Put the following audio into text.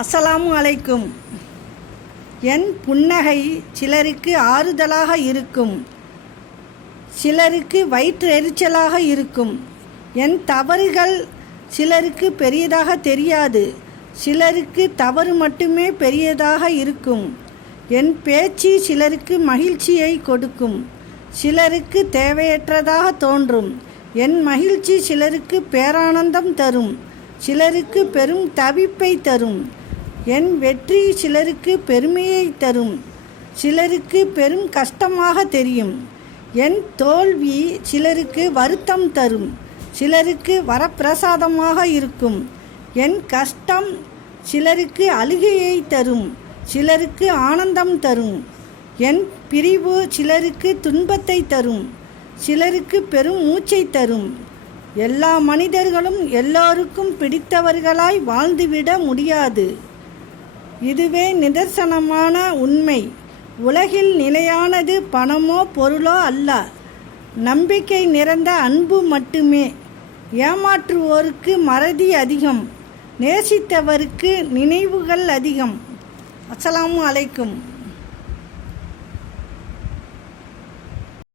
அஸ்ஸலாமு அலைக்கும். என் புன்னகை சிலருக்கு ஆறுதலாக இருக்கும். சிலருக்கு வயிற்றெரிச்சலாக இருக்கும். என் தவறுகள் சிலருக்கு பெரியதாக தெரியாது. சிலருக்கு தவறு மட்டுமே பெரியதாக இருக்கும். என் பேச்சு சிலருக்கு மகிழ்ச்சியை கொடுக்கும். சிலருக்கு தேவையற்றதாக தோன்றும். என் மகிழ்ச்சி சிலருக்கு பேரானந்தம் தரும். சிலருக்கு பெரும் தவிப்பை தரும். என் வெற்றி சிலருக்கு பெருமையை தரும் சிலருக்கு பெரும் கஷ்டமாக தெரியும். என் தோல்வி சிலருக்கு வருத்தம் தரும் சிலருக்கு வரப்பிரசாதமாக இருக்கும். என் கஷ்டம் சிலருக்கு அழுகையை தரும் சிலருக்கு ஆனந்தம் தரும். என் பிரிவு சிலருக்கு துன்பத்தை தரும் சிலருக்கு பெரும் மூச்சை தரும். எல்லா மனிதர்களும் எல்லோருக்கும் பிடித்தவர்களாய் வாழ்ந்துவிட முடியாது. இதுவே நிதர்சனமான உண்மை. உலகில் நிலையானது பணமோ பொருளோ அல்ல. நம்பிக்கை நிறைந்த அன்பு மட்டுமே. ஏமாற்றுவோருக்கு மறதி அதிகம். நேசித்தவருக்கு நினைவுகள் அதிகம். அஸ்ஸலாமு அலைக்கும்.